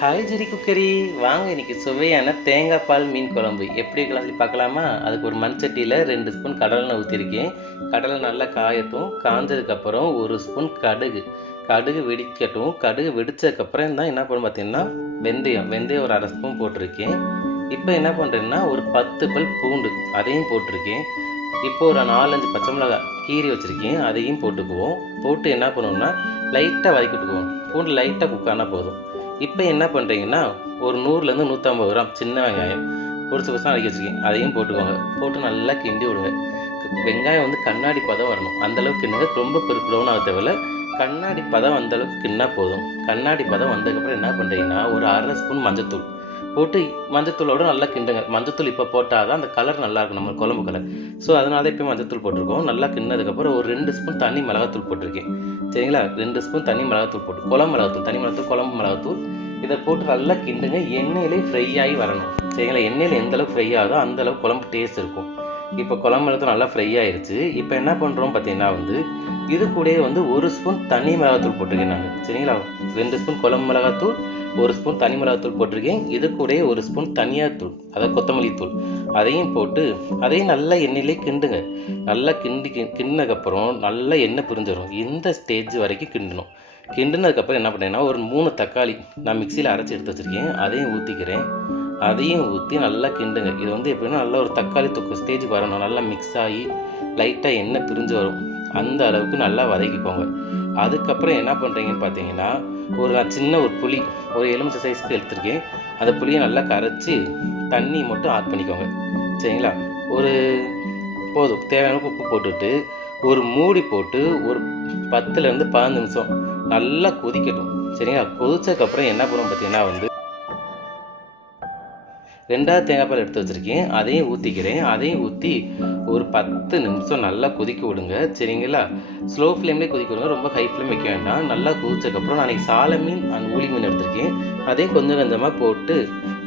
Hi ஜெரி cookery வாங்க இன்றைக்கி சுவையான தேங்காய் பால் மீன் குழம்பு. எப்படி வைக்கலாம் சொல்லி பார்க்கலாமா? அதுக்கு ஒரு மண் சட்டியில் ரெண்டு ஸ்பூன் கடலை ஊற்றிருக்கேன் கடலை நல்லா காயட்டும். காஞ்சதுக்கப்புறம் ஒரு ஸ்பூன் கடுகு. கடுகு வெடிக்கட்டும். கடுகு வெடிச்சதுக்கப்புறம் தான் என்ன பண்ணணும் பார்த்தீங்கன்னா வெந்தயம். வெந்தயம் ஒரு அரை ஸ்பூன் போட்டிருக்கேன். இப்போ என்ன பண்ணுறேன்னா ஒரு பத்து பல் பூண்டு அதையும் போட்டிருக்கேன். இப்போ ஒரு நாலஞ்சு பச்சை மிளகாய் கீரி வச்சுருக்கேன். அதையும் போட்டுக்குவோம். போட்டு என்ன பண்ணுவோம்னா லைட்டாக வதக்கிட்டுக்குவோம். பூண்டு லைட்டாக குக் ஆனால் போதும். இப்போ என்ன பண்ணுறீங்கன்னா ஒரு நூறுலேருந்து நூற்றம்பது கிராம் சின்ன வெங்காயம் பொடிச்சு பொடிச்சு அடிக்க வச்சுருக்கேன் அதையும் போட்டுக்கோங்க. போட்டு நல்லா கிண்டி விடுவேன் வெங்காயம் வந்து கண்ணாடி பதம் வரணும். அந்த அளவுக்கு ரொம்ப பெரு ப்ரௌன் ஆக தேவையில்ல. கண்ணாடி பதம் அந்தளவுக்கு கிண்ணா போதும். கண்ணாடி பதம் வந்ததுக்கப்புறம் என்ன பண்ணுறீங்கன்னா ஒரு அரை ஸ்பூன் மஞ்சத்தூள். போட்டு மஞ்சத்தூளோட நல்லா கிண்டுங்க. மஞ்சத்தூள் இப்போ போட்டால் தான் அந்த கலர் நல்லா இருக்கும் நம்ம குழம்பு கலர் ஸோ அதனால தான் இப்போ மஞ்சத்தூள் போட்டிருக்கோம். நல்லா கிண்ணதுக்கப்புறம் ஒரு ரெண்டு ஸ்பூன் தனி மிளகாத்தூள் போட்டிருக்கேன். சரிங்களா? ரெண்டு ஸ்பூன் தனி மிளகாத்தூள் போட்டு குழம்பு மிளகாத்தூள் தனி மிளகாத்தூள் குழம்பு மிளகாத்தூள். இதை போட்டு நல்லா கிண்டுங்க. எண்ணெயிலே ஃப்ரை ஆகி வரணும். சரிங்களா? எண்ணெயில் எந்த அளவுக்கு ஃப்ரை ஆகுதோ அந்த அளவுக்கு குழம்பு டேஸ்ட் இருக்கும். இப்போ குழம்பு மிளகாத்தூள் நல்லா ஃப்ரை ஆயிடுச்சு இப்போ என்ன பண்ணுறோம் பார்த்தீங்கன்னா வந்து இது கூடயே வந்து ஒரு ஸ்பூன் தனி மிளகாத்தூள் போட்டிருக்கேன் நான். சரிங்களா? ரெண்டு ஸ்பூன் குழம்பு மிளகாத்தூள் ஒரு ஸ்பூன் தனி மிளகாத்தூள் போட்டிருக்கேன். இது கூட ஒரு ஸ்பூன் தனியாத்தூள் அதாவது கொத்தமல்லி தூள். அதையும் போட்டு அதையும் நல்லா எண்ணெயிலே கிண்டுங்க. நல்லா கிண்டி கிண்டினதுக்கப்புறம் நல்லா எண்ணெய் பிரிஞ்சிடும் இந்த ஸ்டேஜ் வரைக்கும் கிண்டணும். கிண்டினதுக்கப்புறம் என்ன பண்ணேன்னா ஒரு மூணு தக்காளி நான் மிக்சியில் அரைச்சி எடுத்து வச்சுருக்கேன். அதையும் ஊற்றிக்கிறேன் அதையும் ஊற்றி நல்லா கிண்டுங்க. இது வந்து எப்படின்னா நல்லா ஒரு தக்காளி தொக்கு ஸ்டேஜ் வரணும். நல்லா மிக்ஸ் ஆகி லைட்டாக எண்ணெய் பிரிஞ்சு வரும். அந்த அளவுக்கு நல்லா வதக்கிக்கோங்க. அதுக்கப்புறம் என்ன பண்ணுறீங்கன்னு பார்த்தீங்கன்னா ஒரு நான் சின்ன ஒரு புளி ஒரு எலுமிச்சை சைஸ்க்கு எடுத்திருக்கேன். அந்த புளியை நல்லா கரைச்சி தண்ணி மட்டும் ஆட் பண்ணிக்கோங்க. சரிங்களா? ஒரு போதும். தேவையான உப்பு போட்டுட்டு ஒரு மூடி போட்டு ஒரு பத்துலேருந்து பதினஞ்சு நிமிஷம் நல்லா கொதிக்கட்டும். சரிங்களா? கொதிச்சதுக்கப்புறம் என்ன பண்ணுவோம் பார்த்தீங்கன்னா வந்து ரெண்டாவது தேங்காய் பால் எடுத்து வச்சுருக்கேன். அதையும் ஊற்றிக்கிறேன் அதையும் ஊற்றி ஒரு பத்து நிமிஷம் நல்லா கொதிக்க விடுங்க. சரிங்களா? ஸ்லோ ஃப்ளேம்லேயே கொதிக்க விடுங்க. ரொம்ப ஹை ஃப்ளேம் வைக்க வேண்டாம். நல்லா கொதிச்சதுக்கப்புறம் நான் அன்றைக்கி சாலை மீன் அண்ட் ஊளி மீன் எடுத்திருக்கேன். அதையும் கொஞ்சம் கொஞ்சமாக போட்டு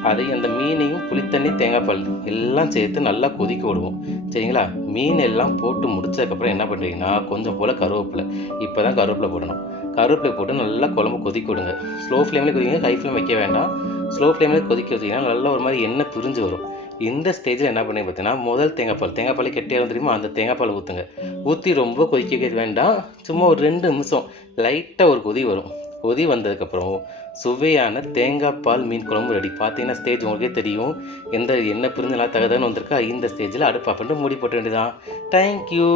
அதையும் அந்த மீனையும் புளித்தண்ணி தேங்காய் பால் எல்லாம் சேர்த்து நல்லா கொதிக்க விடுவோம். சரிங்களா? மீன் எல்லாம் போட்டு முடிச்சதுக்கப்புறம் என்ன பண்ணுறீங்கன்னா கொஞ்சம் போல் கருவேப்பிலை. இப்போ தான் கருவேப்பிலை போடணும். கருவேப்பிலை போட்டு நல்லா குழம்பு கொதிக்க விடுங்க. ஸ்லோ ஃப்ளேம்லேயே கொதிங்க. ஹை ஃப்ளேம் வைக்க வேண்டாம். ஸ்லோ ஃப்ளேமில் கொதிக்க வச்சிங்கன்னா நல்லா ஒரு மாதிரி எண்ணெய் பிரிஞ்சு வரும். இந்த ஸ்டேஜில் என்ன பண்ணி பார்த்தீங்கன்னா முதல் தேங்காய் பால் தேங்காய் பால் கெட்டியாக தெரியுமா அந்த தேங்காய் பால் ஊற்றுங்க ஊற்றி ரொம்ப கொதிக்க வேண்டாம். சும்மா ஒரு ரெண்டு நிமிஷம் லைட்டாக ஒரு கொதி வரும். கொதி வந்ததுக்கப்புறம் சுவையான தேங்காய் பால் மீன் குழம்பு ரெடி பார்த்தீங்கன்னா ஸ்டேஜ் உங்களுக்கே தெரியும். எந்த எண்ணெய் பிரிஞ்சு நல்லா வந்திருக்கா இந்த ஸ்டேஜில் அடுப்பு பண்ணிட்டு மூடி போட்ட வேண்டியதான் தேங்க்யூ